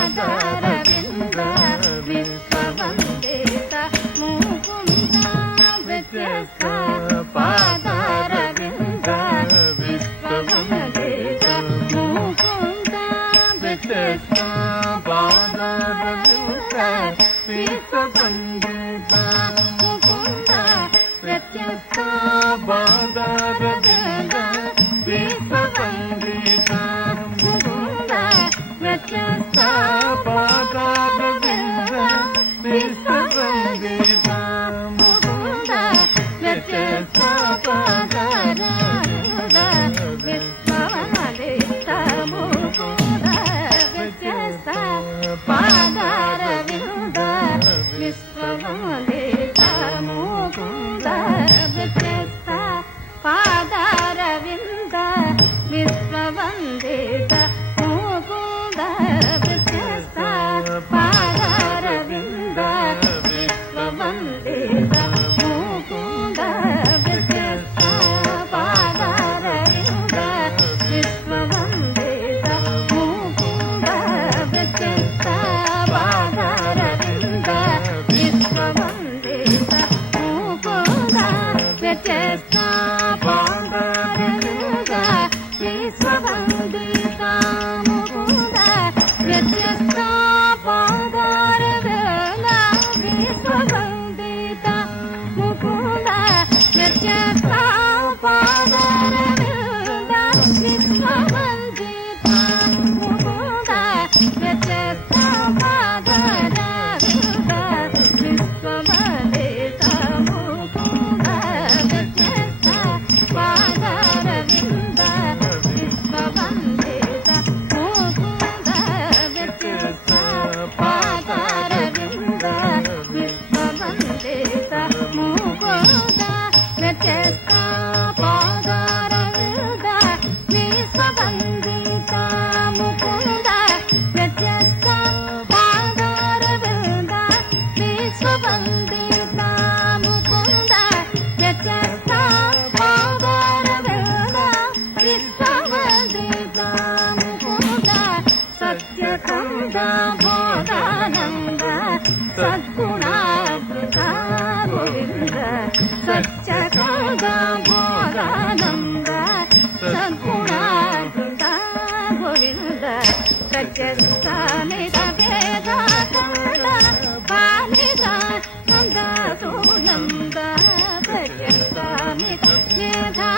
పాదారవింద విశ్వవందిత ముకుంద వ్యత్యస్త పాదారవింద విశ్వవందిత ముకుంద వ్యత్యస్త పాదారవింద విశ్వవందిత ముకుంద వ్యత్యస్త పాదారవింద విశ్వవందిత ముకుంద వ్యత్యస్త పాదారవింద విశ్వవందిత ముకుంద వ్యత్యస్త పాదారవింద విశ్వవందిత ముకుంద వ్యత్యస్త పాదారవింద విశ్వవందిత ముకుంద వ్యత్యస్త పాదారవింద విశ్వవందిత ముకుంద వ్యత్యస్త పాదారవింద విశ్వవందిత ముకుంద వ్యత్యస్త పాదారవింద విశ్వవందిత ముకుంద వ్యత్యస్త పాదారవింద విశ్వవందిత ముకుంద వ్యత్యస్త పాదారవింద విశ్వవందిత ముకుంద వ్యత్యస్త పాదారవింద విశ్వవందిత ముకుంద వ్యత్యస్త పాదారవింద విశ్వవందిత ముకుంద వ్యత్యస్త పాదారవింద విశ్వవందిత ముకుంద వ్యత్యస్త పాదారవింద విశ్వవందిత ముకుంద వ్యత్యస్త పాదారవింద విశ్వవందిత ముకుంద వ్యత్యస్త పాదారవింద విశ్వవందిత ముకుంద వ్యత్యస్త పాదారవింద విశ్వవందిత ముకుంద వ్యత్యస్త పాదారవింద విశ్వవందిత ముకుంద సత్యకంద బోధానంద సద్గుణామృత గోవింద సత్యకంద బోధానంద సద్గుణామృత గోవింద ప్రత్యస్థానిత వేదాకంద పాలిత నంద సునంద ప్రత్యస్థానిత వేదా